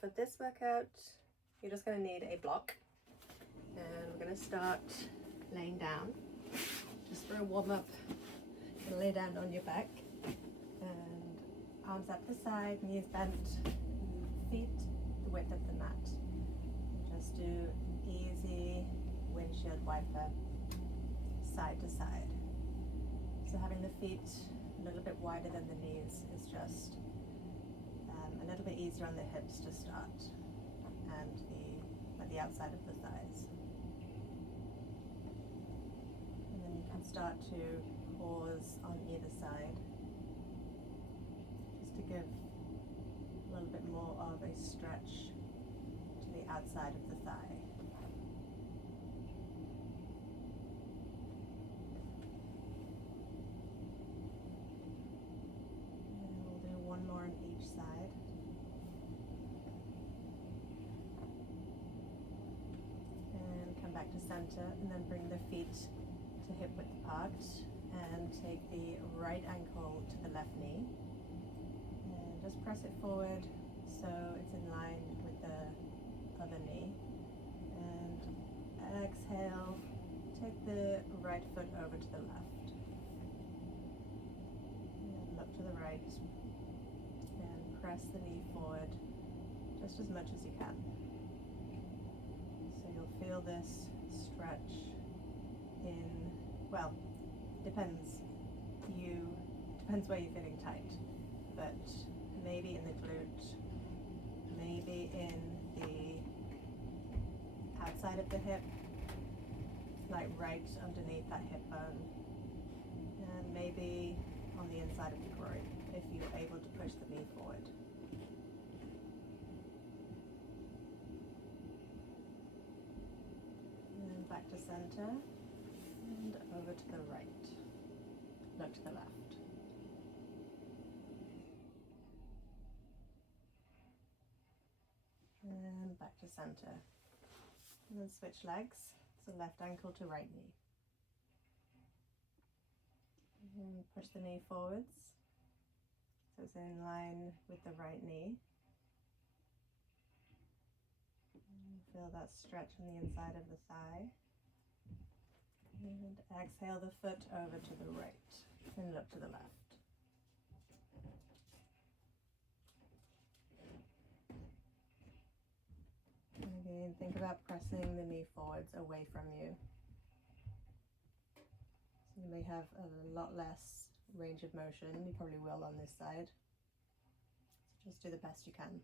for this workout, you're just going to need a block, and we're going to start laying down. Just for a warm-up, you're going to lay down on your back and arms at the side, knees bent, feet the width of the mat. Just do easy windshield wiper side to side. So having the feet a little bit wider than the knees is just a little bit easier on the hips to start, and at the outside of the thighs. And then you can start to pause on either side, just to give a little bit more of a stretch to the outside of the thigh. And we'll do one more on each side. Back to center, and then bring the feet to hip width apart, and take the right ankle to the left knee, and just press it forward so it's in line with the other knee, and exhale, take the right foot over to the left, and look to the right, and press the knee forward just as much as you can. So you'll feel this stretch in, well, depends where you're feeling tight, but maybe in the glute, maybe in the outside of the hip, like right underneath that hip bone, and maybe on the inside of the groin if you're able to push the knee forward. Back to center and over to the right. Look to the left. And back to center. And then switch legs. So left ankle to right knee. And push the knee forwards so it's in line with the right knee. Feel that stretch on the inside of the thigh. And exhale the foot over to the right and look to the left. And again, think about pressing the knee forwards away from you. So you may have a lot less range of motion. You probably will on this side. So just do the best you can.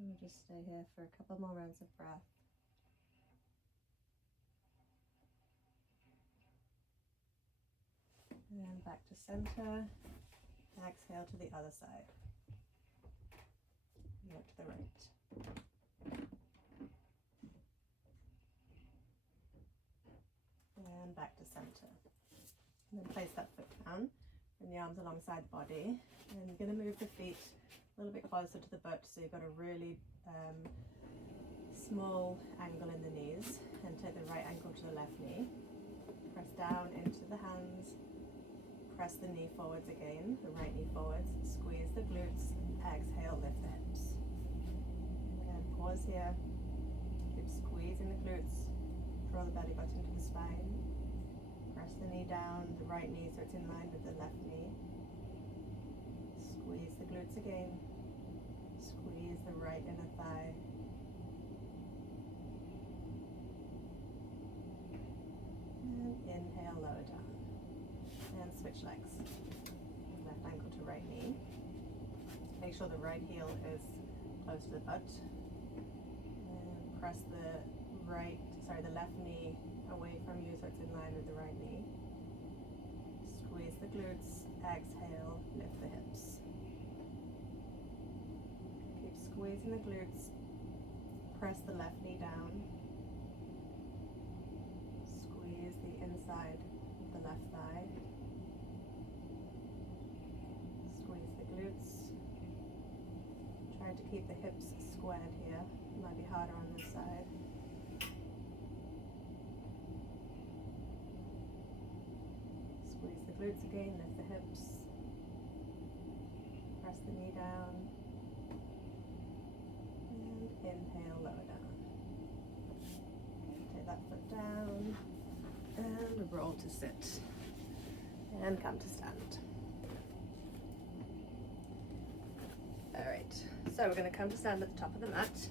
And we'll just stay here for a couple more rounds of breath. And then back to center. Exhale to the other side. Look to the right. And back to center. And then place that foot down. Bring the arms alongside the body. And you're going to move the feet a little bit closer to the butt, so you've got a really small angle in the knees, and take the right ankle to the left knee. Press down into the hands, press the knee forwards again, the right knee forwards, squeeze the glutes, exhale, lift the hips. Again, pause here, keep squeezing the glutes, draw the belly button to the spine, press the knee down, the right knee so it's in line with the left knee. Squeeze the glutes again. Squeeze the right inner thigh. And inhale, lower down. And switch legs. Left ankle to right knee. Make sure the right heel is close to the butt. And press the left knee away from you so it's in line with the right knee. Squeeze the glutes, exhale, lift the hips. Keep squeezing the glutes, press the left knee down, squeeze the inside of the left thigh, squeeze the glutes, try to keep the hips squared here, it might be harder on this side. glutes again, lift the hips, press the knee down, and inhale, lower down. Take that foot down, and roll to sit, and come to stand. All right, so we're going to come to stand at the top of the mat.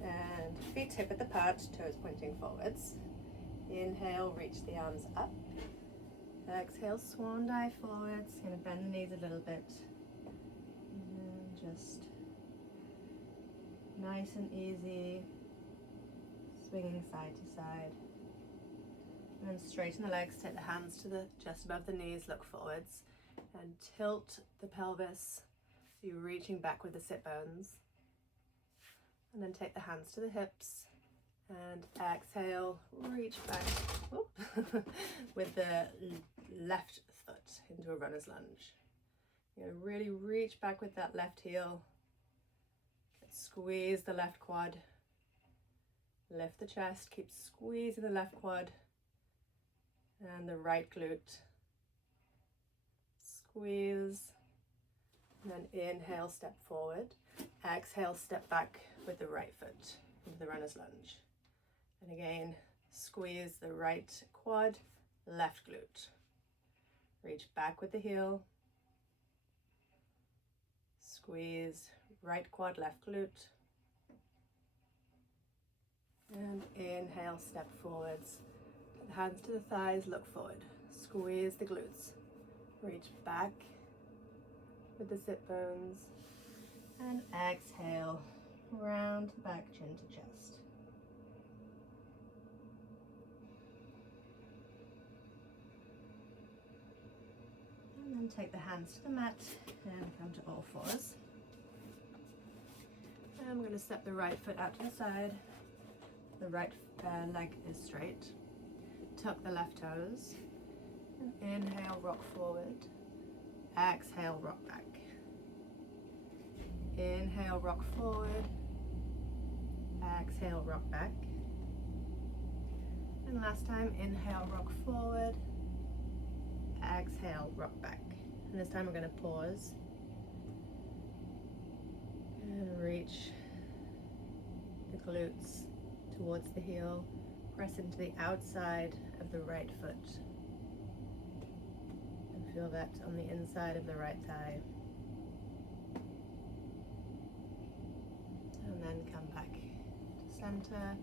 And feet hip width apart, toes pointing forwards. Inhale, reach the arms up. Exhale, swan dive forwards. Going to bend the knees a little bit. And just nice and easy, swinging side to side. And straighten the legs, take the hands to the just above the knees, look forwards. And tilt the pelvis, so you're reaching back with the sit bones. And then take the hands to the hips and exhale, reach back with the left foot into a runner's lunge. You're going to really reach back with that left heel. Squeeze the left quad. Lift the chest, keep squeezing the left quad and the right glute. Squeeze, and then inhale, step forward. Exhale, step back with the right foot into the runner's lunge. And again, squeeze the right quad, left glute. Reach back with the heel. Squeeze right quad, left glute. And inhale, step forwards. Put the hands to the thighs, look forward. Squeeze the glutes. Reach back with the sit bones. And exhale, round back, chin to chest. And then take the hands to the mat and come to all fours. And we're going to step the right foot out to the side. The right leg is straight. Tuck the left toes. And inhale, rock forward. Exhale, rock back. Inhale, rock forward. Exhale, rock back. And last time, inhale, rock forward. Exhale, rock back. And this time we're going to pause. And reach the glutes towards the heel. Press into the outside of the right foot. And feel that on the inside of the right thigh. And then come back to center,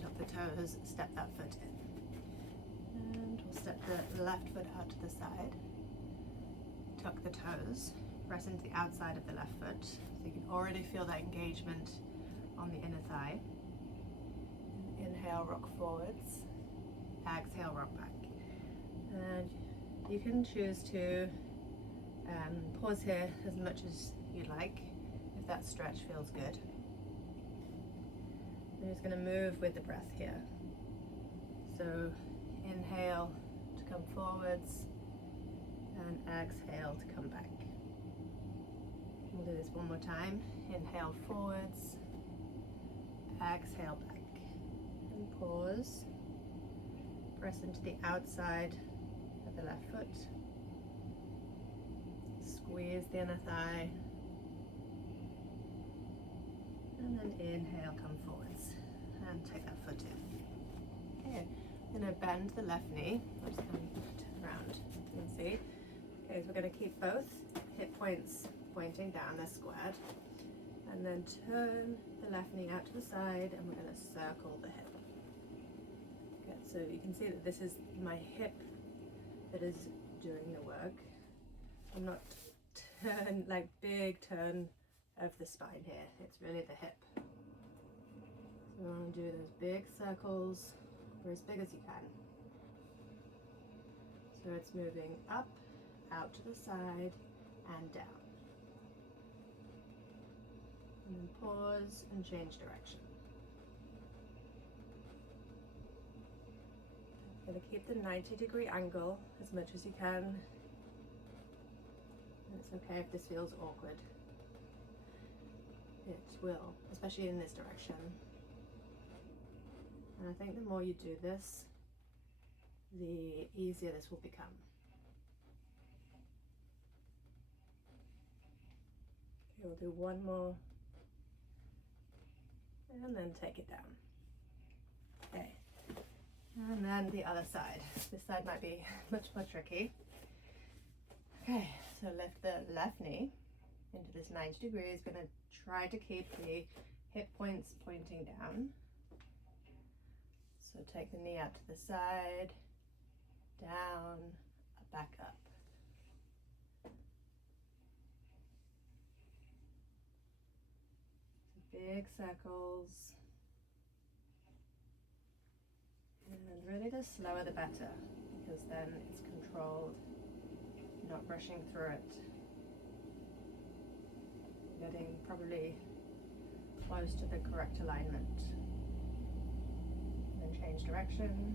tuck the toes, step that foot in. And we'll step the left foot out to the side. Tuck the toes, press into the outside of the left foot. So you can already feel that engagement on the inner thigh. And inhale, rock forwards. Exhale, rock back. And you can choose to pause here as much as you like, if that stretch feels good. You're just going to move with the breath here. So inhale to come forwards and exhale to come back. We'll do this one more time. Inhale forwards, exhale back, and pause. Press into the outside of the left foot. Squeeze the inner thigh. And then inhale, come forwards and take that foot in. Okay, I'm going to bend the left knee. I'm just going to turn around. You can see. Okay, so we're going to keep both hip points pointing down, they're squared. And then turn the left knee out to the side and we're going to circle the hip. Okay, so you can see that this is my hip that is doing the work. I'm not like big turn of the spine here, it's really the hip. So we want to do those big circles, or as big as you can. So it's moving up, out to the side, and down. And then pause and change direction. I'm going to keep the 90-degree angle as much as you can. And it's okay if this feels awkward. It will, especially in this direction. And I think the more you do this, the easier this will become. Okay, we'll do one more and then take it down. Okay, and then the other side. This side might be much more tricky. Okay, so lift the left knee into this 90 degrees. Going to try to keep the hip points pointing down. So take the knee out to the side, down, back up. Big circles. And really the slower the better, because then it's controlled, not rushing through it. Getting probably close to the correct alignment. Then change direction.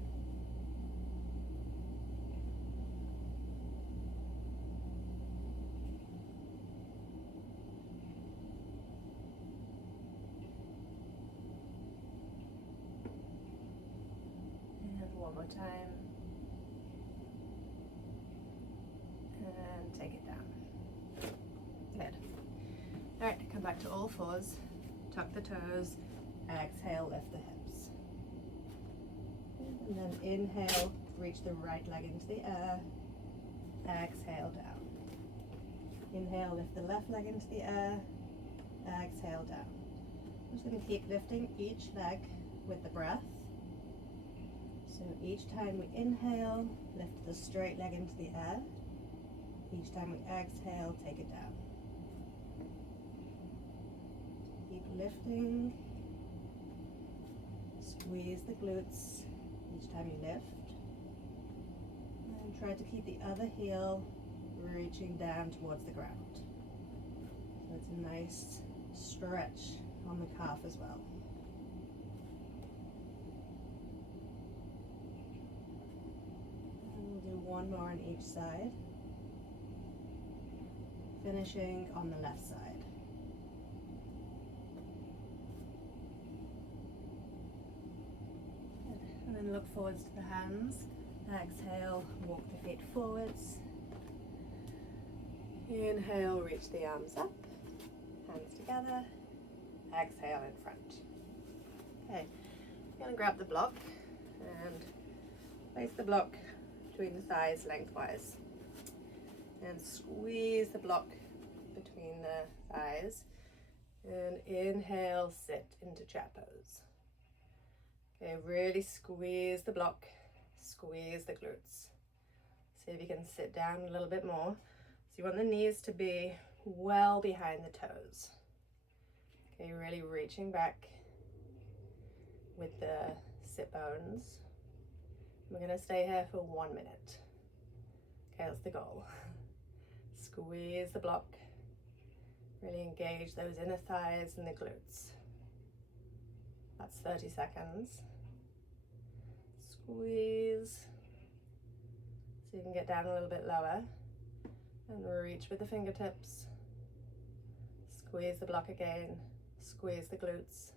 And one more time. And take it down. Good. All right, come back to all fours. Tuck the toes. Exhale, lift the hips. And then inhale, reach the right leg into the air. Exhale down. Inhale, lift the left leg into the air. Exhale down. I'm just going to keep lifting each leg with the breath. So each time we inhale, lift the straight leg into the air. Each time we exhale, take it down. Keep lifting. Squeeze the glutes each time you lift. And try to keep the other heel reaching down towards the ground. So it's a nice stretch on the calf as well. And we'll do one more on each side, finishing on the left side. And then look forwards to the hands. Exhale, walk the feet forwards. Inhale, reach the arms up, hands together. Exhale in front. Okay, I'm going to grab the block and place the block between the thighs lengthwise. And squeeze the block between the thighs. And inhale, sit into chair pose. Okay, really squeeze the block, squeeze the glutes. See if you can sit down a little bit more. So you want the knees to be well behind the toes. Okay, really reaching back with the sit bones. We're going to stay here for 1 minute. Okay, that's the goal. Squeeze the block. Really engage those inner thighs and the glutes. That's 30 seconds. Squeeze. So you can get down a little bit lower. And reach with the fingertips. Squeeze the block again. Squeeze the glutes.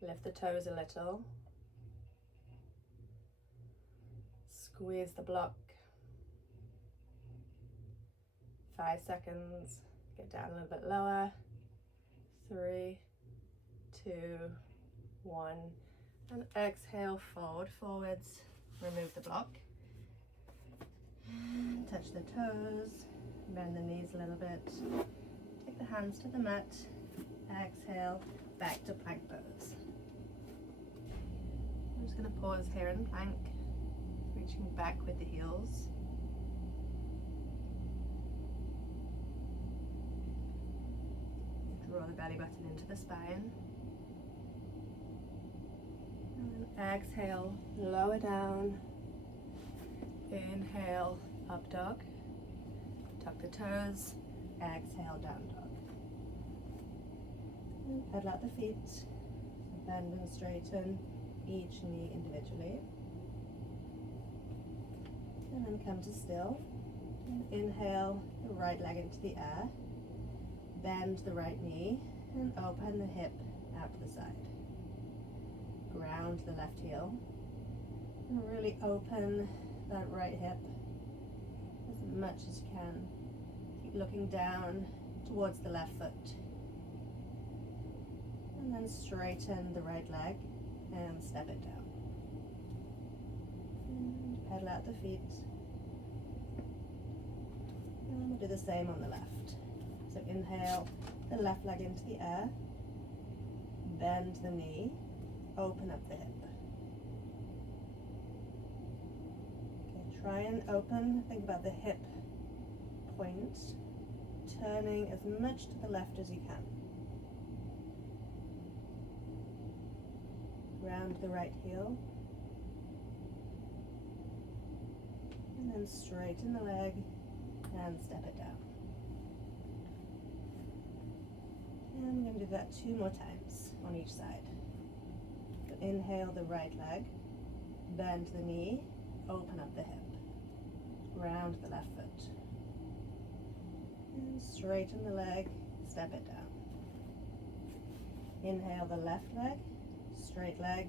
Lift the toes a little. Squeeze the block. 5 seconds. Get down a little bit lower. 3, 2, 1. And exhale, forwards. Remove the block. Touch the toes. Bend the knees a little bit. Take the hands to the mat. Exhale, back to plank pose. I'm just going to pause here in plank, reaching back with the heels. Draw the belly button into the spine. And then exhale, lower down. Inhale, up dog. Tuck the toes. Exhale, down dog. And pedal out the feet. Bend and straighten each knee individually. And then come to still. And inhale the right leg into the air. Bend the right knee and open the hip out to the side. Ground the left heel. And really open that right hip as much as you can. Keep looking down towards the left foot. And then straighten the right leg and step it down. And pedal out the feet. And we'll do the same on the left. So inhale the left leg into the air, bend the knee, open up the hip. Okay, try and open, think about the hip point, turning as much to the left as you can. Round the right heel, and then straighten the leg and step it down. And I'm going to do that 2 more times on each side. So inhale the right leg, bend the knee, open up the hip, round the left foot, and straighten the leg, step it down. Inhale the left leg, straight leg,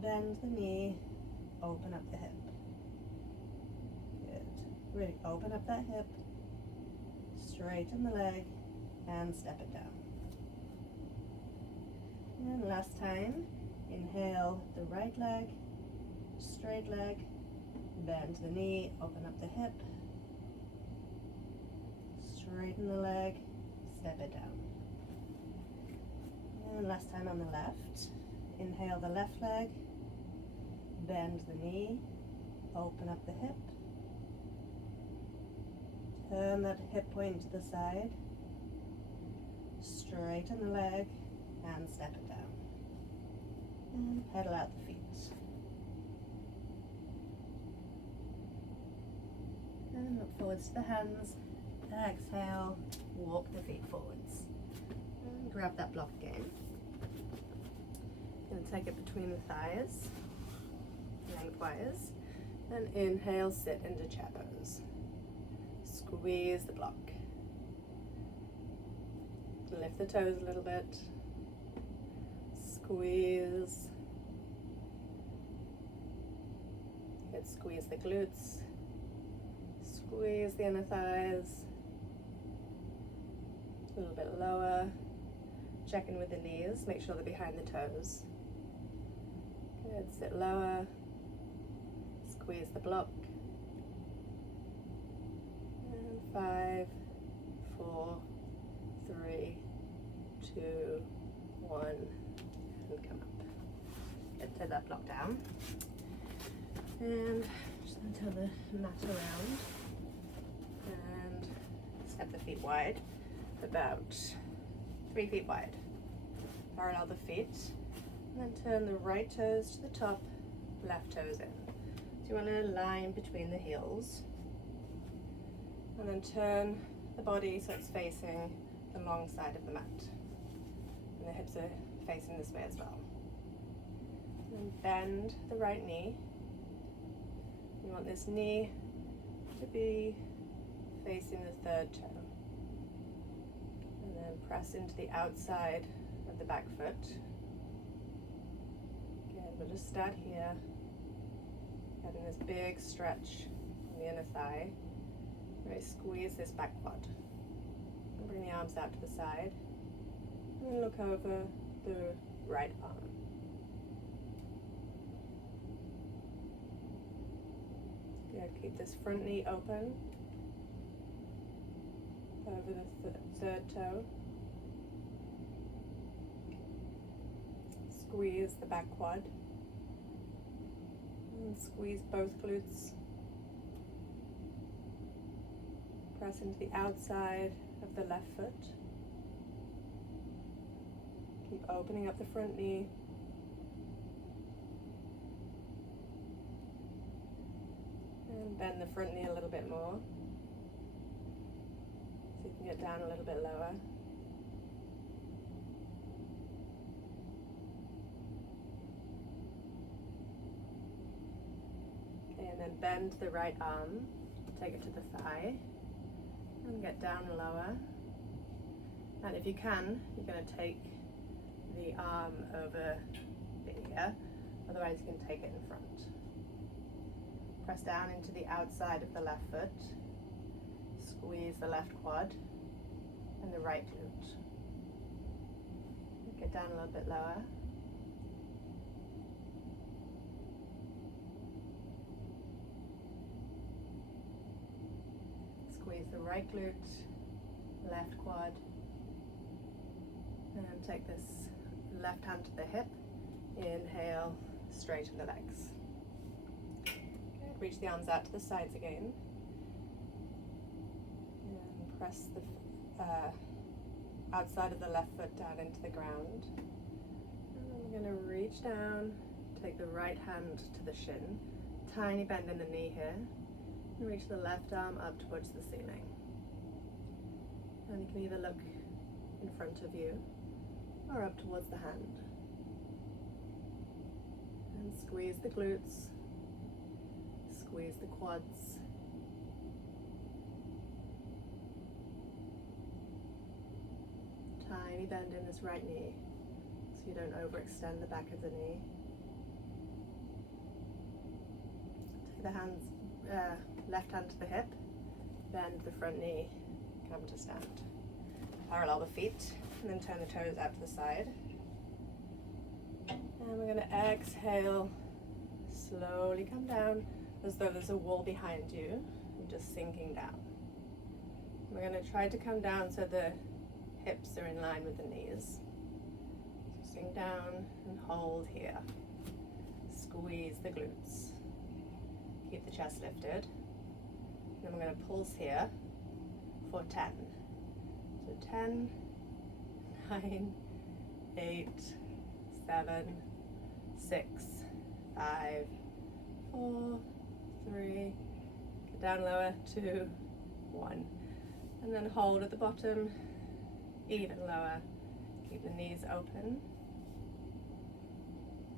bend the knee, open up the hip. Good. Really open up that hip, straighten the leg, and step it down. And last time, inhale the right leg, straight leg, bend the knee, open up the hip, straighten the leg, step it down. And last time on the left, inhale the left leg, bend the knee, open up the hip, turn that hip point to the side, straighten the leg, and step it down. And pedal out the feet. And look forwards to the hands. Exhale, walk the feet forwards. And grab that block again. Going to take it between the thighs, lengthwise. And inhale, sit into chair pose. Squeeze the block. Lift the toes a little bit. Squeeze. Good. Squeeze the glutes. Squeeze the inner thighs. A little bit lower. Check in with the knees. Make sure they're behind the toes. Good. Sit lower. Squeeze the block. And 5, 4, 3, 2, 1, and come up. Good, take that block down. And just going to turn the mat around and step the feet wide, about 3 feet wide. Parallel the feet, and then turn the right toes to the top, left toes in. So you want a line between the heels, and then turn the body so it's facing the long side of the mat. And the hips are facing this way as well. And bend the right knee. You want this knee to be facing the third toe. And then press into the outside of the back foot. Good, we'll just start here. Getting this big stretch in the inner thigh. Really squeeze this back quad. And bring the arms out to the side. And then look over the right arm. Good, keep this front knee open. Over the third toe. Squeeze the back quad. And squeeze both glutes. Press into the outside of the left foot. Keep opening up the front knee. And bend the front knee a little bit more. So you can get down a little bit lower. Okay, and then bend the right arm. Take it to the thigh. And get down lower. And if you can, you're going to take the arm over here. Otherwise you can take it in front. Press down into the outside of the left foot. Squeeze the left quad and the right glute. Get down a little bit lower. Squeeze the right glute, left quad, and take this left hand to the hip. Inhale, straighten the legs. Good. Reach the arms out to the sides again. And press the outside of the left foot down into the ground. And then we're going to reach down, take the right hand to the shin, tiny bend in the knee here, and reach the left arm up towards the ceiling. And you can either look in front of you or up towards the hand. And squeeze the glutes, squeeze the quads. Tiny bend in this right knee so you don't overextend the back of the knee. Take the hands, left hand to the hip, bend the front knee, come to stand. Parallel the feet, and then turn the toes out to the side. And we're going to exhale, slowly come down as though there's a wall behind you, and just sinking down. We're going to try to come down so the hips are in line with the knees. So sink down and hold here. Squeeze the glutes. Keep the chest lifted. Then we're going to pulse here for 10. So 10, 9, 8, 7, 6, 5, 4, 3, get down lower, 2, 1. And then hold at the bottom, even lower. Keep the knees open.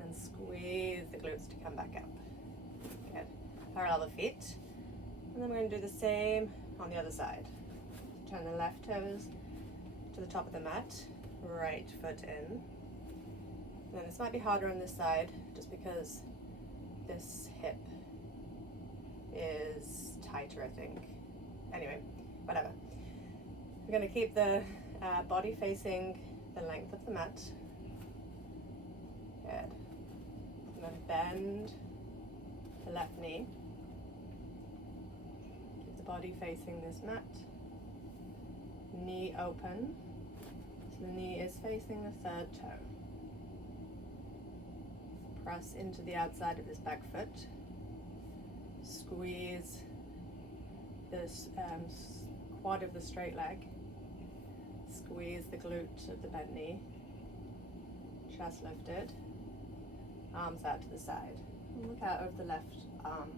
And squeeze the glutes to come back up. Good. Parallel the feet. And then we're going to do the same on the other side. Turn the left toes to the top of the mat, right foot in. And then this might be harder on this side just because this hip is tighter, I think. Anyway, whatever. We're going to keep the body facing the length of the mat. Good. And then bend the left knee. Keep the body facing this mat. Knee open. So the knee is facing the third toe. Press into the outside of this back foot. Squeeze this quad of the straight leg. Squeeze the glute of the bent knee. Chest lifted. Arms out to the side. And look out over the left arm.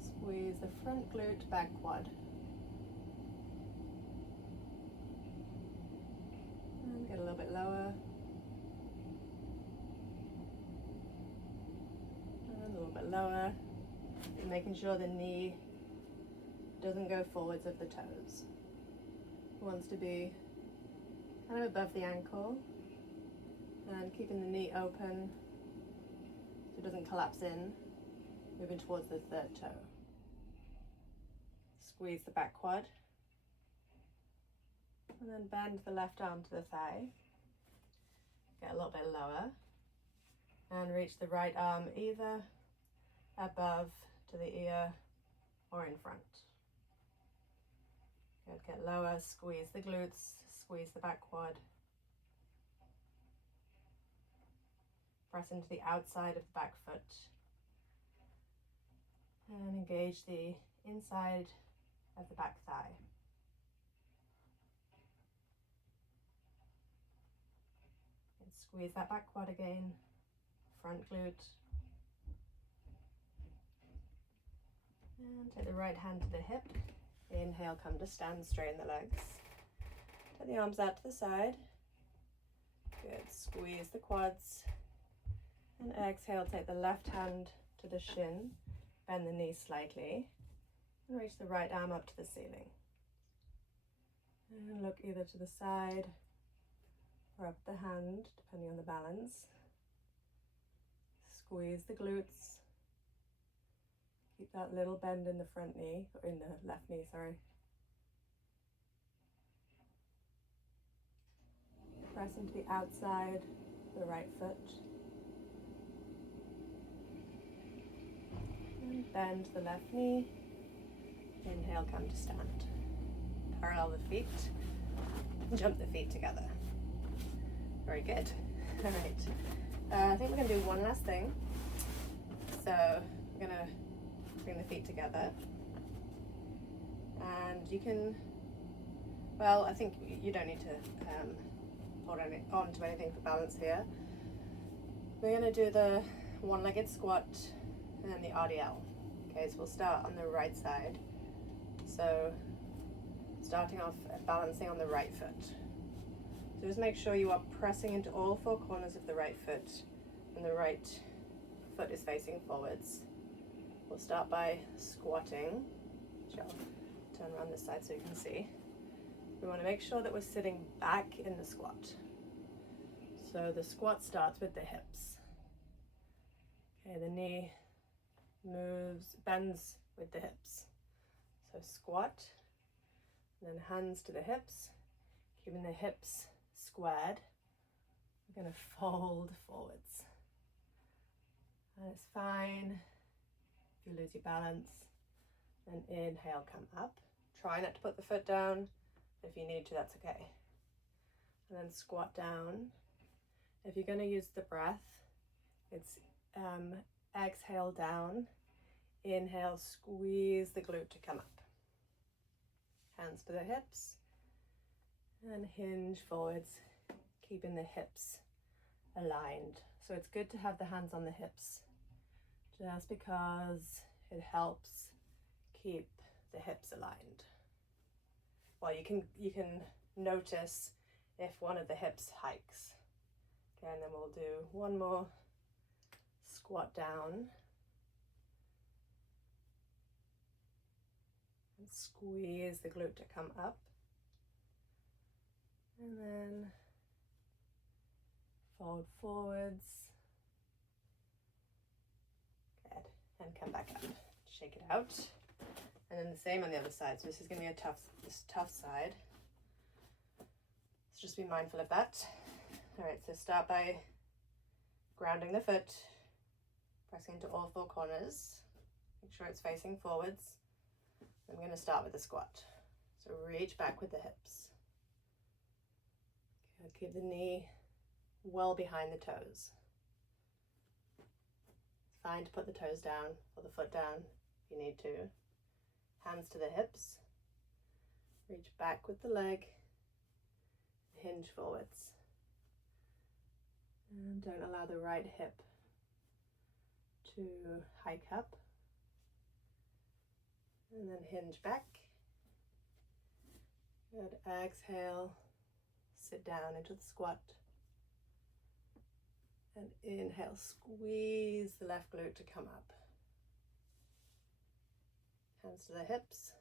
Squeeze the front glute, back quad. And get a little bit lower. And a little bit lower. And making sure the knee doesn't go forwards of the toes. It wants to be kind of above the ankle. And keeping the knee open so it doesn't collapse in. Moving towards the third toe. Squeeze the back quad. And then bend the left arm to the thigh. Get a little bit lower. And reach the right arm either above to the ear or in front. Good, get lower, squeeze the glutes, squeeze the back quad. Press into the outside of the back foot. And engage the inside of the back thigh. And squeeze that back quad again, front glute. And take the right hand to the hip. Inhale, come to stand, straighten the legs. Take the arms out to the side. Good, squeeze the quads. And exhale, take the left hand to the shin. Bend the knee slightly. And reach the right arm up to the ceiling. And look either to the side or up the hand, depending on the balance. Squeeze the glutes. Keep that little bend in the front knee, or in the left knee, sorry. Press into the outside of the right foot. And bend the left knee. Inhale, come to stand. Parallel the feet. Jump the feet together. Very good. All right. I think we're going to do one last thing. So we're going to bring the feet together. And you can, well, I think you don't need to hold on to anything for balance here. We're going to do the one-legged squat and then the RDL. Okay, so we'll start on the right side. So starting off balancing on the right foot. So just make sure you are pressing into all four corners of the right foot and the right foot is facing forwards. We'll start by squatting. I'll turn around this side so you can see. We want to make sure that we're sitting back in the squat. So the squat starts with the hips. Okay, the knee bends with the hips. So squat, and then hands to the hips, keeping the hips squared. We're going to fold forwards. And it's fine if you lose your balance. Then inhale, come up. Try not to put the foot down. If you need to, that's okay. And then squat down. If you're going to use the breath, it's exhale down. Inhale, squeeze the glute to come up. Hands to the hips. And hinge forwards, keeping the hips aligned. So it's good to have the hands on the hips, just because it helps keep the hips aligned. Well, you can notice if one of the hips hikes. Okay, and then we'll do one more squat down. And squeeze the glute to come up. And then fold forwards. Good. And come back up. Shake it out. And then the same on the other side. So this is going to be this tough side. So just be mindful of that. All right, so start by grounding the foot, pressing into all four corners. Make sure it's facing forwards. I'm going to start with the squat. So reach back with the hips. Okay, keep the knee well behind the toes. It's fine to put the toes down or the foot down if you need to. Hands to the hips. Reach back with the leg. Hinge forwards. And don't allow the right hip to hike up. And then hinge back. Good. Exhale. Sit down into the squat. And inhale. Squeeze the left glute to come up. Hands to the hips.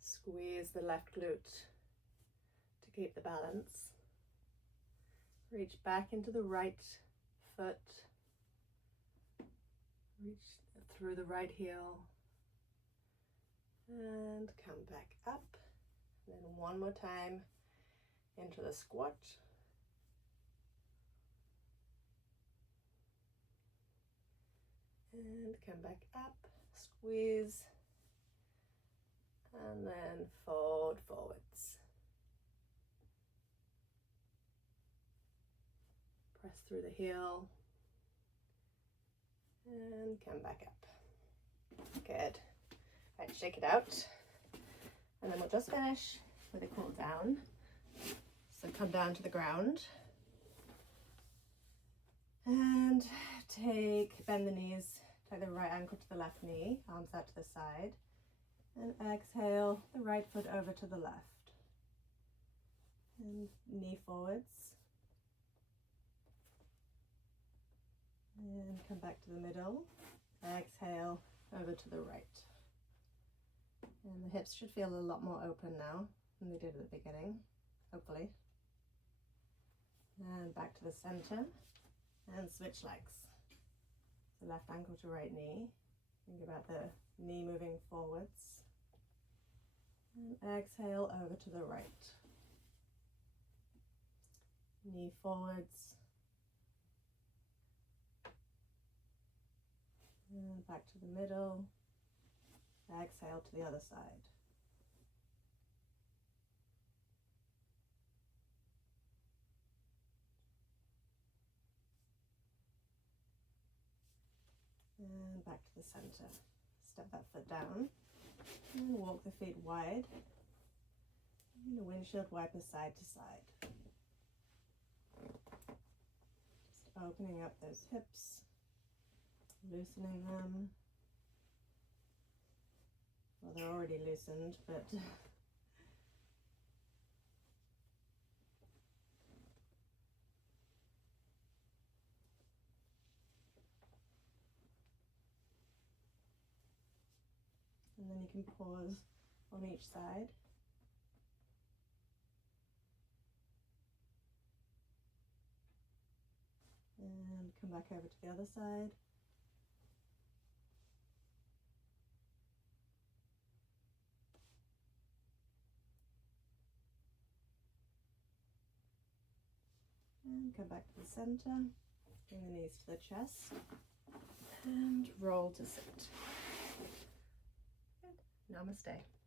Squeeze the left glute to keep the balance. Reach back into the right foot. Reach through the right heel. And come back up. And then one more time into the squat. And come back up. Squeeze. And then fold forwards. Press through the heel. And come back up. Good. Right, shake it out. And then we'll just finish with a cool down. So come down to the ground. And bend the knees, take the right ankle to the left knee, arms out to the side. And exhale the right foot over to the left. And knee forwards. And come back to the middle. Exhale over to the right. And the hips should feel a lot more open now than they did at the beginning, hopefully. And back to the center. And switch legs. So left ankle to right knee. Think about the knee moving forwards. And exhale over to the right. Knee forwards. And back to the middle. Exhale to the other side. And back to the center. Step that foot down and walk the feet wide. And the windshield wiper side to side. Just opening up those hips, loosening them. Well, they're already loosened, but and then you can pause on each side. And come back over to the other side. And come back to the center. Bring the knees to the chest. And roll to sit. Good. Namaste.